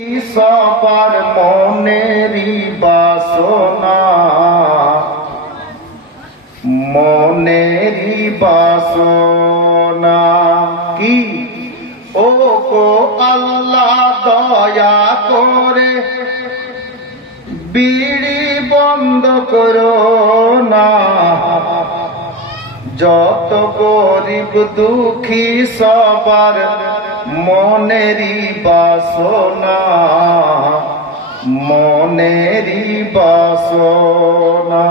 সবার মনেরই বাসনা, মনেরই বাসনা কি ও গো আল্লাহ দয়া করে বিড়ি বন্ধ করো না। যত গরিব দুঃখী সবার মনেরই বাসনা, মনেরই বাসনা।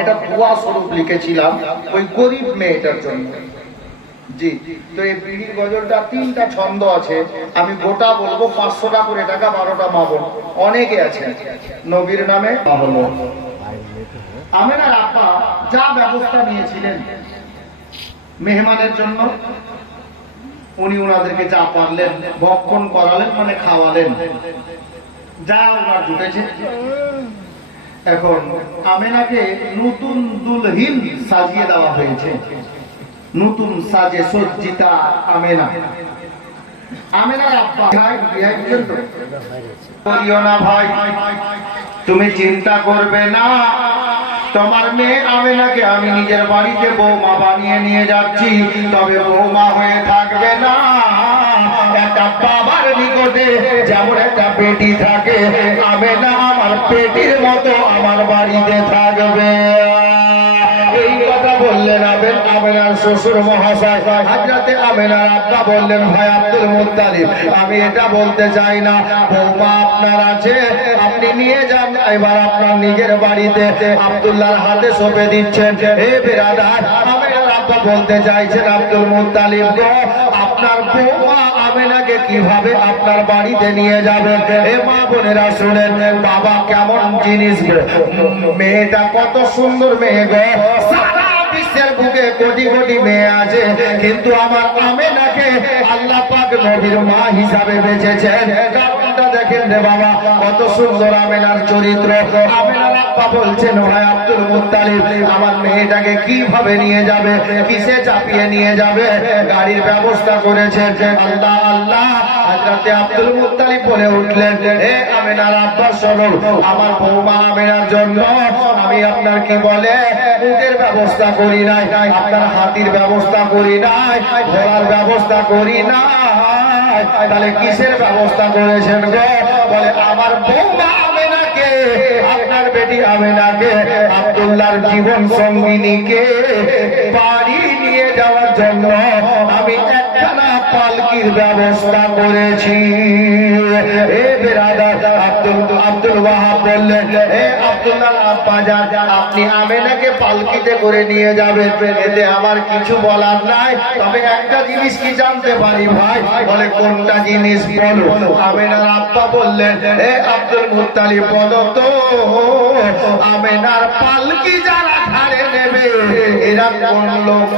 এটা দোয়া স্বরূপ লিখেছিলাম ওই গরিব মেয়েটার জন্য। জি, তো এই বিড়ির গজলটা 3টা ছন্দ আছে, আমি গোটা বলবো। 500 টাকা করে, 12টা মাবন অনেকে আছে। নবীর নামে হলো আমেনার আব্বা যা ব্যবস্থা নিয়েছিলেন মেহমানের জন্য, উনি ওনাদেরকে যা পারলেন ভক্ষণ করালেন, মানে খাওয়ালেন, যা ওনার জুটেছে। এখন আমেনাকে নতুন দুলহিন সাজিয়ে দেওয়া হয়েছে, নতুন সাজে সজ্জিতা আমেনা। আমেনার আব্বা বলিও না ভাই, তুমি চিন্তা করবে না, তোমার মেয়ে আমেনাকে আমি নিজের বাড়িতে বৌমা বানিয়ে নিয়ে যাচ্ছি। তবে বৌমা হয়ে থাকবে না, একটা বাবার নিকটে যেমন একটা পেটি থাকে, আমেনা আমার পেটির মতো আমার বাড়িতে থাকবে। এই কথা বললেন আমেনার শ্বশুর মহাশয় হযরতে আমেনার আব্বা বললেন, ভাই আব্দুল মুত্তালিব, আমি এটা বলতে চাই না, বৌমা আপনার আছে, আপনি নিয়ে যান এবার আপনার নিজের বাড়িতে। আব্দুল্লাহর হাতে সঁপে দিচ্ছেন। হে বিরাদার, আমেনার আব্বা বলতে চাইছেন, আব্দুল মুত্তালিব গো, আপনার বৌমা আমেনাকে কিভাবে আপনার বাড়িতে নিয়ে যাবেন? হে মা বোনেরা শুনেন, বাবা কেমন জিনিস, মেয়েটা কত সুন্দর মেয়ে গো। সারা বিশ্বের বুকে কোটি কোটি মেয়ে আছে, কিন্তু আমার আমেনাকে আল্লাহ পাক নবীর মা হিসাবে বেঁচেছেন। কারণটা দেখেন রে বাবা, কত সুন্দর আমেনার চরিত্র। আমেনার আব্বা বলছেন, ভাই আব্দুল মুত্তালিব, আমার মেয়েটাকে কিভাবে নিয়ে যাবে, কিসে চাপিয়ে নিয়ে যাবে? গাড়ির ব্যবস্থা করেছেন। আল্লাহ আল্লাহ, হযরতে আব্দুল মুত্তালিব বলে উঠলেন, হে আমেনার আব্বা শোনো, আমার বৌমা আমেনার জন্য আমি আপনার কি বলে উটের ব্যবস্থা করি নাই, আপনার হাতির ব্যবস্থা করি নাই, ঘোড়ার ব্যবস্থা করি নাই, তাহলে কিসের ব্যবস্থা করেছেন গো? বলে আমার বৌমা আমেনাকে, আপনার বেটি আমেনাকে, আব্দুল্লাহর জীবন সঙ্গিনীকে বাড়ি নিয়ে যাওয়ার জন্য আমি একখানা পালকির ব্যবস্থা করেছি। এ বিরাদার, আব্দুল ওয়াহাব বললেন, হে আব্দুল্লাহর আব্বা যান, আপনি আমেনাকে পালকিতে করে নিয়ে যাবেন, এতে আমার কিছু বলার নাই। তবে একটা জিনিস কি জানতে পারি ভাই? বলে কোনটা জিনিস বলো? আমেনার আব্বা বললেন, হে আব্দুল মুত্তালিব বলো তো, আমেনার পালকি যারা ঘাড়ে নেবে এরা কোন লোক,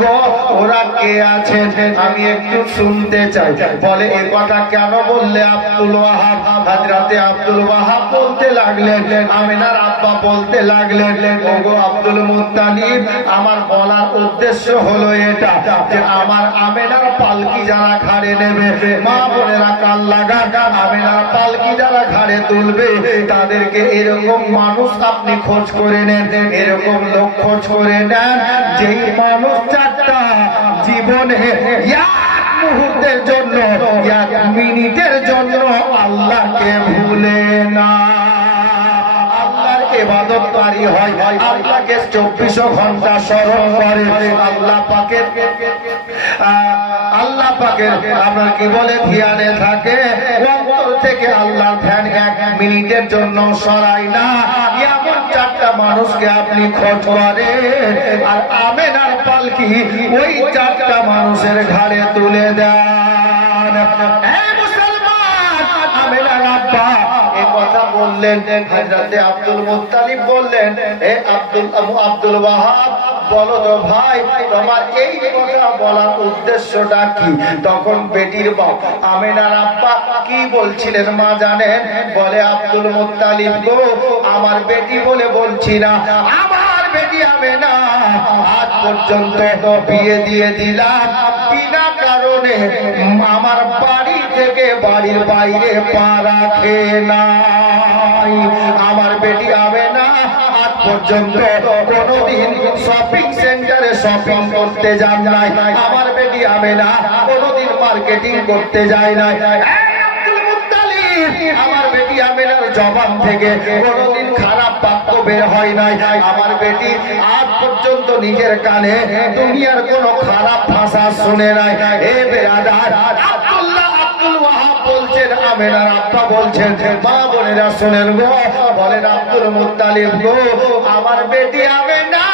ওরা কে আছে, আমি একটু শুনতে চাই। বলে এ কথা কেন বললে আব্দুল ওয়াহাব? হযরতে আব্দুল ওয়াহাব বলতে লাগলেন, আমেনার আব্বা বলতে লাগলেন, ওগো আব্দুল মুত্তালিব, আমার বলার উদ্দেশ্য হলো এটা যে আমার আমেনার পালকি যারা ঘাড়ে নেবে, মা বোনেরা কান লাগান, আমেনার পালকি যারা ঘাড়ে তুলবে তাদেরকে এরকম মানুষ আপনি খোঁজ করে নেন, এরকম লোক খোঁজ করে নেন যেই মানুষ 4টা জীবনে মুহূর্তের জন্য, 1 মিনিটের জন্য আল্লাহকে ভুলে না, আল্লাহর ইবাদতকারী হয়, আল্লাহকে 24 ঘন্টা স্মরণ করে, আল্লাহ পাকের আপনার কি বলে ধ্যানে থাকে, অন্তর থেকে আল্লাহর ধ্যান 1 মিনিটের জন্য সরাই না। এমন 4টা মানুষকে আপনি খোঁজ করেন, আর আমেনার পালকি ওই 4টা মানুষের ঘাড়ে তুলে দেন। মুসলমান, আমেনার আব্বা এই কথা বললেন। হযরতে আব্দুল মুত্তালিব বললেন, হে আব্দুল ওয়াহাব বলো তো ভাই, তোমার এই কথা বলার উদ্দেশ্যটা কি? তখন বেটির বাপ আমেনার আব্বা কি বলছিলেন মা জানেন? বলে আব্দুল মুত্তালিব গো, আমার বেটি বলে বলছি না, আমার বেটি আমেনা আজ পর্যন্ত বিয়ে দিয়ে দিলাম বিনা কারণে, আমার বাড়িতে থেকে বাড়ির বাইরে পা রাখে নাই। আমার বেটি আমেনা আজ পর্যন্ত কোনোদিন শপিং সেন্টারে শপিং করতে যান নাই। আমার বেটি আমেনা কোনোদিন মার্কেটিং করতে যায় নাই। আমার বেটি আমেনার জবান থেকে কোনোদিন খারাপ বাক্য বের হয় নাই। আমার বেটি আজ পর্যন্ত নিজের কানে দুনিয়ার কোনো খারাপ ভাষা শুনে নাই। এ বেরাদার, আব্দুল্লাহ আব্দুল ওয়াহাব বলছেন, আমেনার আব্বা বলছেন, মা বোনেরা শুনেন গো, বলেন আব্দুল মুত্তালিব গো, আমার বেটি আমেনা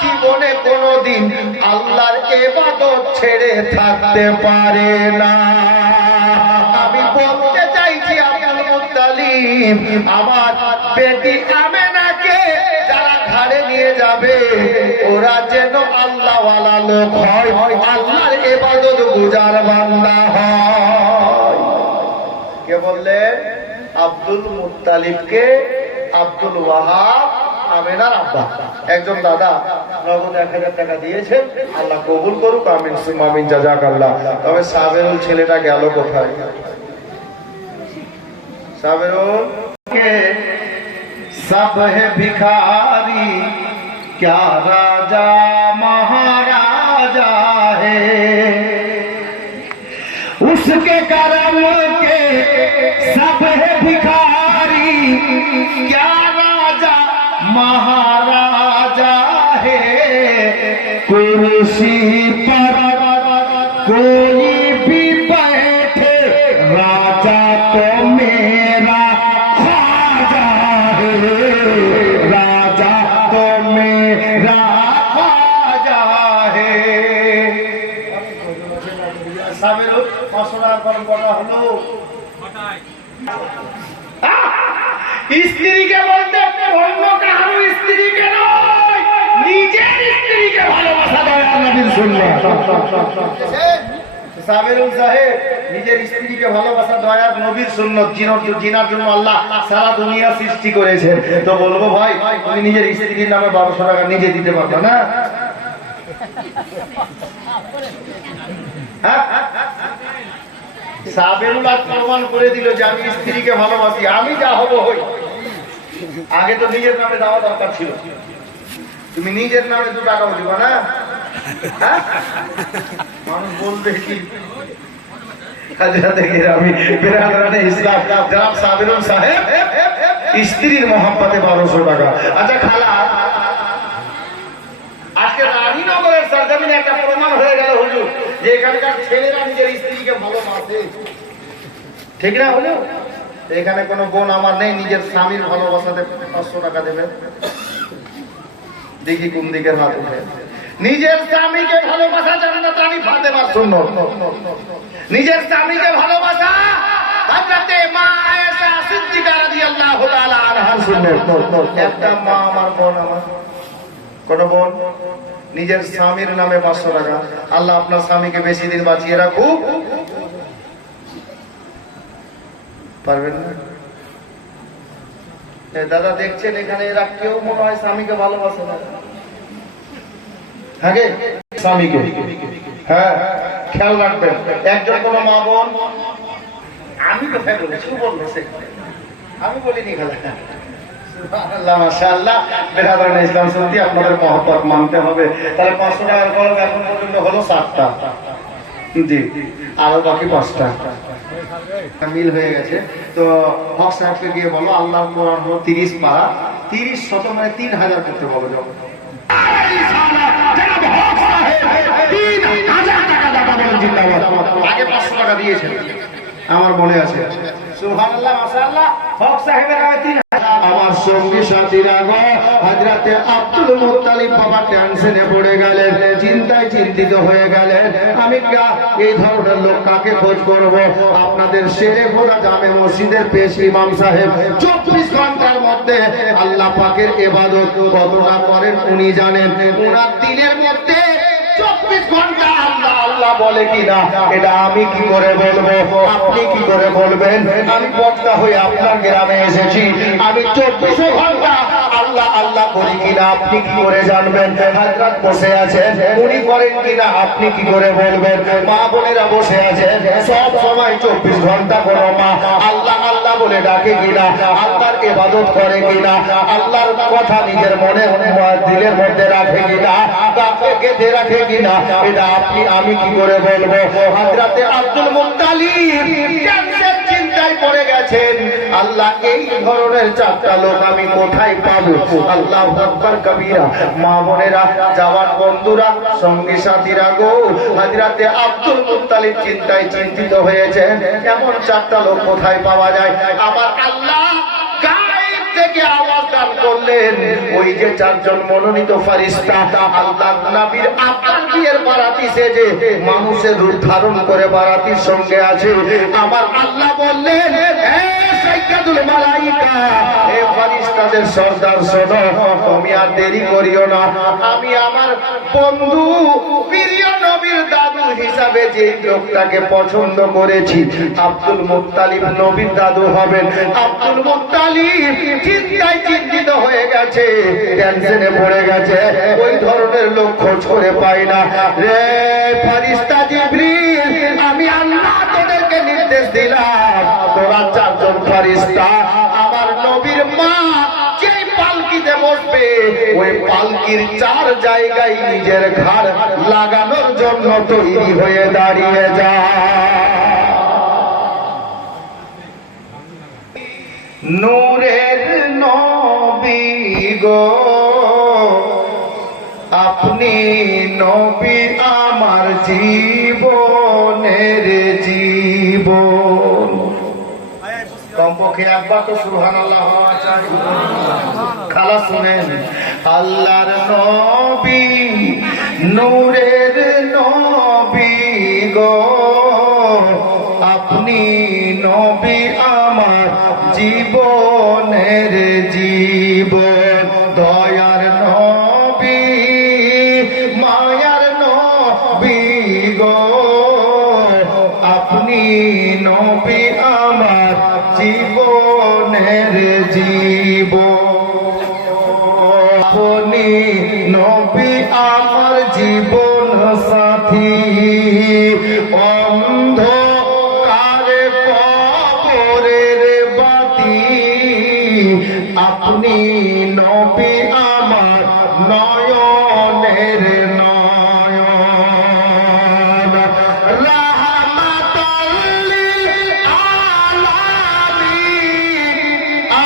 জীবনে কোনোদিন আল্লাহর ইবাদত ছেড়ে থাকতে পারে না। আমি বলতে চাইছি আব্দুল মুত্তালিব, আমার বেটি আমেনাকে যারা ঘাড়ে নিয়ে যাবে ওরা যেন আল্লাহওয়ালা লোক হয়, আল্লাহর ইবাদত গুজার বান্দা হয়। কে বললেন? আব্দুল মুত্তালিবকে আব্দুল ওয়াহাব আমেনার আব্বা। একজন দাদা নগদ 1000 টাকা দিয়েছেন, আল্লাহ কবুল করুক, আমিন সুম্মা আমিন, জাযাকাল্লাহ। তবে সাবেরুল ছেলেটা গেল কোথায়? साबरुल के सब है भिखारी, क्या राजा महाराजा है, उसके करम के सब है भिखारी, क्या राजा महाराजा है, कुर्सी पर कोई भी बैठे राजा तो मेरा ख्वाजा है, राजा तो मेरा ख्वाजा है। সাবেরুল 500 টাকা কম করা হলো। স্ত্রীকে বলতে অন্য কারো স্ত্রীকে নয়, নিজের স্ত্রীকে ভালোবাসা দেয় নবীর সুন্নাত। সাবেরুল সাহেব নিজের স্ত্রীকে ভালোবাসা দয়ার নবীর সুন্নাত, জিনার জন্য আল্লাহ সারা দুনিয়া সৃষ্টি করেছেন। তো বলবো ভাই, তুমি নিজের স্ত্রীর নামে 1200 টাকা নিজে দিতে পারবে না? সাবেরুল আজ প্রমাণ করে দিল যে আমি স্ত্রীকে ভালোবাসি, আমি যা হব হই। আগে তো নিজের নামে দেওয়া দরকার ছিল, তুমি নিজের নামে 2 টাকাও দিবা না। মানুষ বলবে কি স্ত্রীর মহব্বতে 1200 টাকা। আচ্ছা খালা, আজকে রানীনগরের সরজমিনে একটা প্রমাণ হয়ে গেল হুজুর যে এখানকার ছেলেরা নিজের স্ত্রীকে ভালোবাসে, ঠিক না? হলো এখানে কোনো বোন আমার নেই নিজের স্বামীর ভালোবাসাতে 500 টাকা দেবে? দেখি কোন দিকের হাত উঠে। নিজের স্বামীকে ভালোবাসা জান্নাত রানী ফাতেমার সুন্নাত। নিজের স্বামীকে ভালোবাসা হযরতে মা আয়েশা সিদ্দিকা রাদিয়াল্লাহু তাআলা আনহার সুন্নাত। একটা মা আমার, বোন আমার, কোন বোন নিজের স্বামীর নামে 500 টাকা। আল্লাহ আপনার স্বামীকে বেশি দিন বাঁচিয়ে রাখুক। পারবেন না? দাদা দেখছেন এখানে এরা কেউ মনে হয় স্বামীকে ভালোবাসে না। আগে স্বামীকে, হ্যাঁ খেয়াল রাখবেন। একজন কোন মা বোন, আমি কোথায় বলেছি, বলবো আমি বলিনি খালা। আল্লাহ মাশাআল্লাহ, বেরাদারান ইসলাম সত্যি আপনাদের মহব্বত মানতে হবে। তাহলে 500 টাকার খরচ এখন পর্যন্ত হলো 7টা, জি আরো বাকি 5টা মিল হয়ে গেছে। তো হক সাহেবকে গিয়ে বলো আল্লাহর কোরআন হলো 30 পারা, 30 শত মানে 3000 করতে বলো। যখন আগে 500 টাকা দিয়েছেন আমার মনে আছে। সুবহানাল্লাহ মাশাআল্লাহ, হক সাহেবের আগে 3000। আমার সঙ্গী সাথীরা গো, হযরতে আব্দুল মুত্তালিব বাবা টেনশনে পড়ে গেলেন, চিন্তায় চিন্তিত হয়ে গেলেন। আমি এই ধরনের লোক কাকে খোঁজ করব? আপনাদের শেরে খোদা জামে মসজিদের পেশ ইমাম সাহেব 24 ঘন্টার মধ্যে আল্লাহ পাকের ইবাদত কতটা করেন উনি জানেন। ওনার দিনের মধ্যে 24 ঘন্টা আল্লাহ আল্লাহ বলে কিনা এটা আমি কি করে বলবো, আপনি কি করে বলবেন? আমি বক্তা হয়ে আপনার গ্রামে এসেছি, আমি 24 ঘন্টা আল্লাহ আল্লাহ করি কিনা আপনি কি করে জানবেন? হযরত বসে আছেন, উনি করেন কিনা আপনি কি করে বলবেন? মা বোনেরা বসে আছেন, সব সময় 24 ঘন্টা কোনো মা আল্লাহ আল্লাহ বলে ডাকে কিনা, আল্লাহর ইবাদত করে কিনা, আল্লাহর কথা নিজের মনে দিলের মধ্যে রাখে কিনা, কাকে গেঁথে রাখে কিনা, এটা আপনি আমি কি করে বলবো? হযরত আব্দুল মুত্তালিব ক্যান্সার চিন্তায় পড়ে গেছেন, আল্লাহ এই ধরনের 4টা লোক আমি কোথায় পাবো? আল্লাহু আকবার কবীরা। মা বোনেরা, জওয়ান বন্ধুরা, সঙ্গী সাথীরা গো, হযরত আব্দুল মুত্তালিব চিন্তায় চিন্তিত হয়েছেন, এমন 4টা লোক কোথায় পাওয়া যায়? আমার আল্লাহ গায়েব থেকে আওয়াজ দান করলেন, ওই যে 4 জন মনোনীত ফেরেশতা আল্লাহর নবীর আপনার বিয়ের বারাতি সেজে মানুষের রূপ ধারণ করে বারাতির সঙ্গে আছে। আমার আল্লাহ বললেন, হে সাইয়্যিদুল মালায়েকা, হে ফেরেশতাদের সর্দার শোনো, তুমি আর দেরি করিও না। আমি আমার বন্ধু প্রিয় নবীর দাদু হিসাবে যে লোকটাকে পছন্দ করেছি, আব্দুল মুত্তালিব নবীর দাদু হবেন। আব্দুল মুত্তালিব চিন্তায় চিন্তিত হয়ে গেছে, টেনশনে পড়ে গেছে, ওই ধরনের লোক খোঁজ করে পাই না। রে ফেরেশতা জিবরিল, আমি আল্লাহ তোদেরকে নির্দেশ দিলাম, তোরা 4 জন ফেরেশতা আমার নবীর মা যে পালকিতে বসবে, ওই পালকির 4 জায়গায় নিজের ঘাড় লাগানোর জন্য তৈরি হয়ে দাঁড়িয়ে যা। নূরের নবী গো, আপনি নবী আমার জীবনের জীবন। কমপক্ষে একবার তো সুবহানাল্লাহ হওয়া চাই। খালা শুনেন, আল্লাহর নবী নূরের নবী গো, আপনি নবী আমার জীবনের জীবন। দয়ার নবী মায়ার নবী গো, আপনি নবী আমার জীবনের জীবন। আপনি নবী আমার জীবন সাথী, অন্ধকারে কবরের বাতি, আপনি নবী আমার নয়নের নয়ন। রাহমাতুল লিল আলামিন,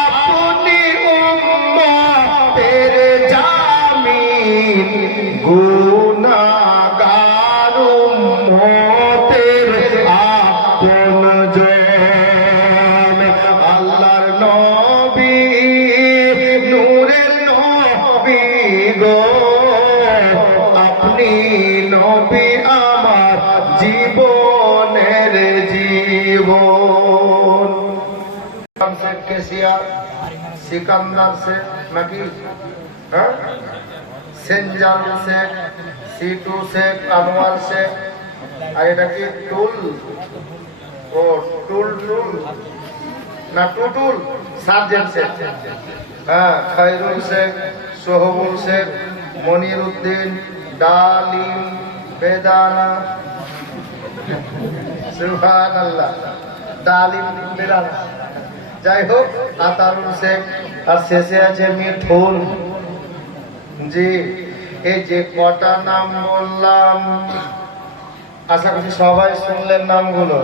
আপনি উম্মতের জামিন, গুনাহগার উম্মতের আপনজন। আল্লাহর নবী নূরের নবী গো, আপনি নবী আমার জীবনের জীবন। শেখ কেসিয়ার, সিকান্দার শেখ নাকি, হ্যাঁ, সেনজাল শেখ, সিটু শেখ, আনোয়ার শেখ, আর এটা কি টুল, ও টুল টুল না টুটুল, সার্জেন্ট শেখ, হ্যাঁ, খায়রুল শেখ, সোহবুল শেখ, মনির উদ্দিন, ডালিম, বেদানা, সুবহানাল্লাহ, ডালিম বেদানা, যাই হোক, আতারুল শেখ, আর শেষে আছে মিঠুন। জি, এই যে কটা নাম বললাম, আশা করছি সবাই শুনলেন নামগুলো।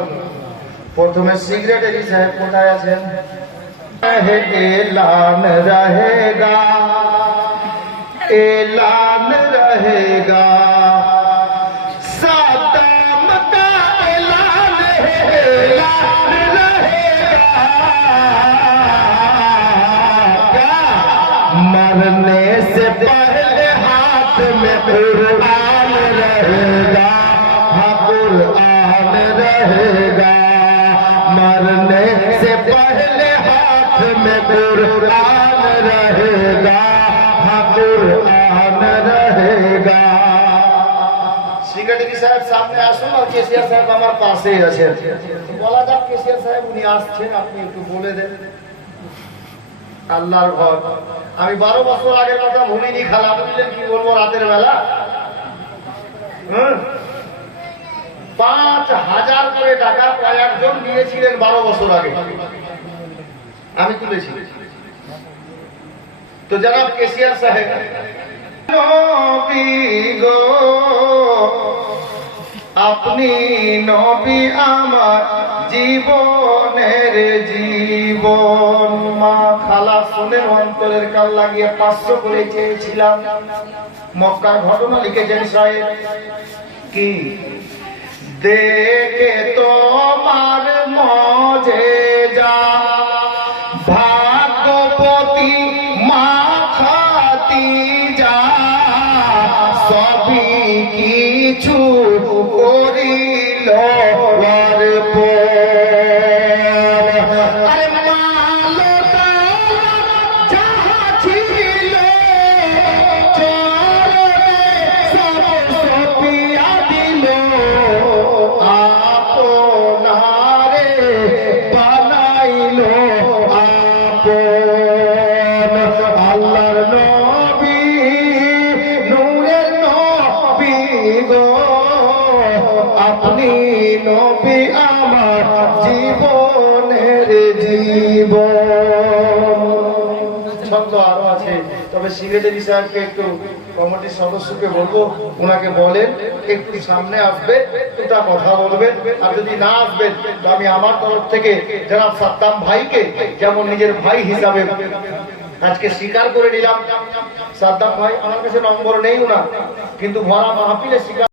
প্রথমে সিক্রেটারি সাহেব কোথায় আছেন? এলান রহেগা, এলান রহেগা, সাদাম কা এলান রহেগা, मरने से पहले हाथ में कुरान रहेगा, हाँ कुरान रहेगा, मरने से पहले हाथ में कुरान रहेगा, हाँ कुरान रहेगा। সেক্রেটারি সাহেব সামনে আসুন, আর কেসিয়ার সাহেব আমার পাশেই আছেন। বলা যাক কেসিয়ার সাহেব উনি আসছেন, আপনি একটু বলে দেন। আল্লাহর ঘর। আমি 12 বছর আগের কথা ভুলিনি খালা, বুঝলেন কি বলবো রাতের বেলা। 5,000 করে টাকা কয়েকজন দিয়েছিলেন 12 বছর আগে, আমি তুলেছি। তো জনাব কেসিয়ার সাহেব, নবী গো আপনি নবী আমার জীবনের জীবন। মা খালা শুনে অন্তরের কাল লাগিয়ে 500 করে চেয়েছিলাম। মক্কার ঘটনা লিখেছেন সাহেব কি, দেখে তোমার মজেজা ভাগ্যবতী মা খাদিজা সবই কিছু করিল আপনি নবী আমার জীবনের জীবন। ছন্দ আরো আছে, তবে সিলেটের সাহেবকে একটু কমিটির সদস্যকে বলবো, ওনাকে বলেন একটু সামনে আসবে, দুটা কথা বলবেন। আর যদি না আসবেন তো আমি আমার তরফ থেকে জনাব সাদ্দাম ভাইকে যেমন নিজের ভাই হিসাবে আজকে স্বীকার করে নিলাম। সাদ্দাম ভাই আমার কাছে নম্বর নেই ওনার, কিন্তু ভরা মাহফিলে স্বীকার